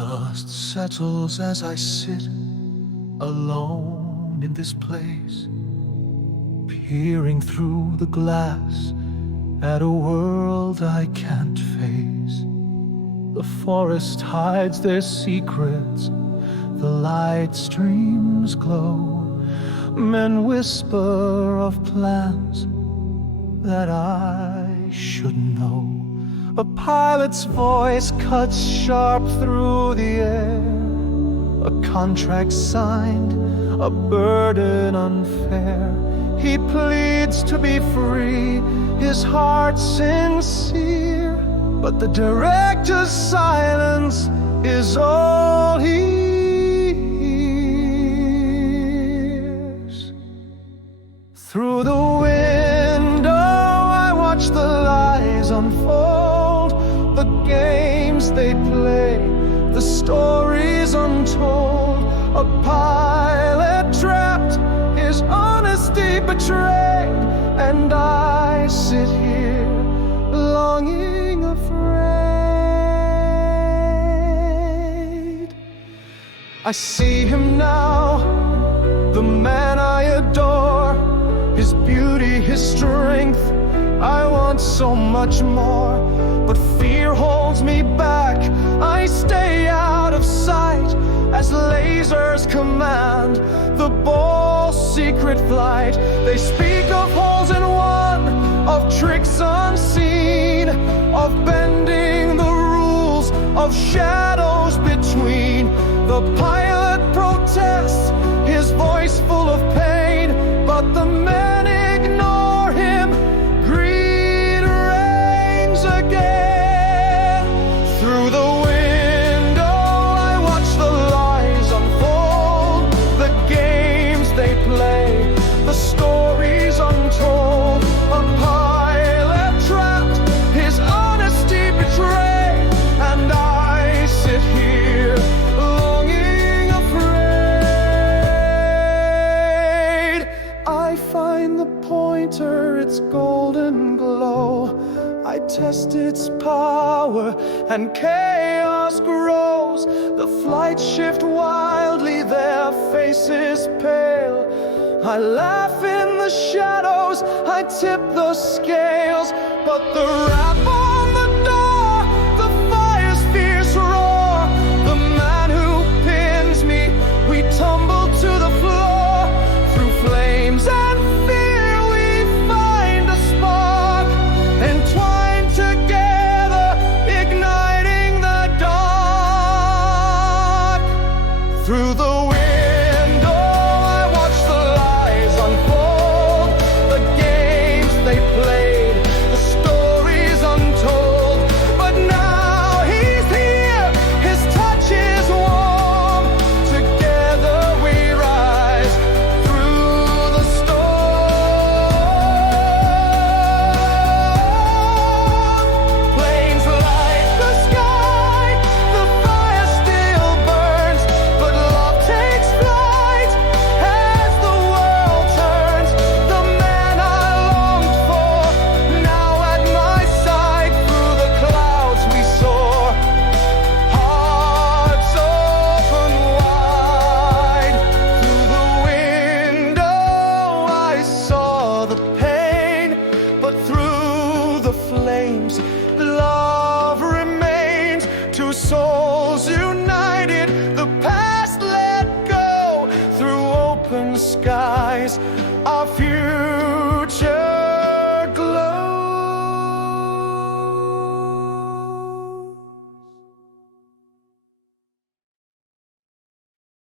dust settles as I sit alone in this place, peering through the glass at a world I can't face. The forest hides their secrets, the light streams glow. Men whisper of plans that I should know. A pilot's voice cuts sharp through the air, a contract signed, a burden unfair. He pleads to be free, his heart sincere, but the director's silence is all he hears. Through the window I watch the lies unfold, the games they play, the stories untold. A pilot trapped, his honesty betrayed, and I sit here longing, afraid. I see him now, the man I adore, his beauty, his strength. I want so much more, but fear holds me back. I stay out of sight as lasers command the ball's secret flight. They speak of holes in one, of tricks unseen, of bending the rules, of shadows between. The pilot protests, his voice full of pain, but the men ignore him. Greed reigns again. Through the window I watch the lies unfold, the games they play, the stories untold. A pilot trapped, his honesty betrayed, and I sit here longing, afraid. I find the pointer, its golden glow. I test its power, and chaos grows. The flights shift wildly, their faces pale. I laugh in the shadows, I tip the scales, but the rap on the door, the fire's fierce roar. The man who pins me, we tumble to the floor. Through flames and fear we find a spark, entwined together, igniting the dark. Through the window I watch the lies unfold, the games they played, the stories untold. But now he's here, his touch is warm. Together we rise through the storm. Flames light the sky, the fire still burns, but love takes flight as the world turns. The man I longed for, now at my side, through the clouds we soar. Hearts open wide. Through the window I saw the pain, but through the flames love remains. Two souls united, the past let go. Through open skies our future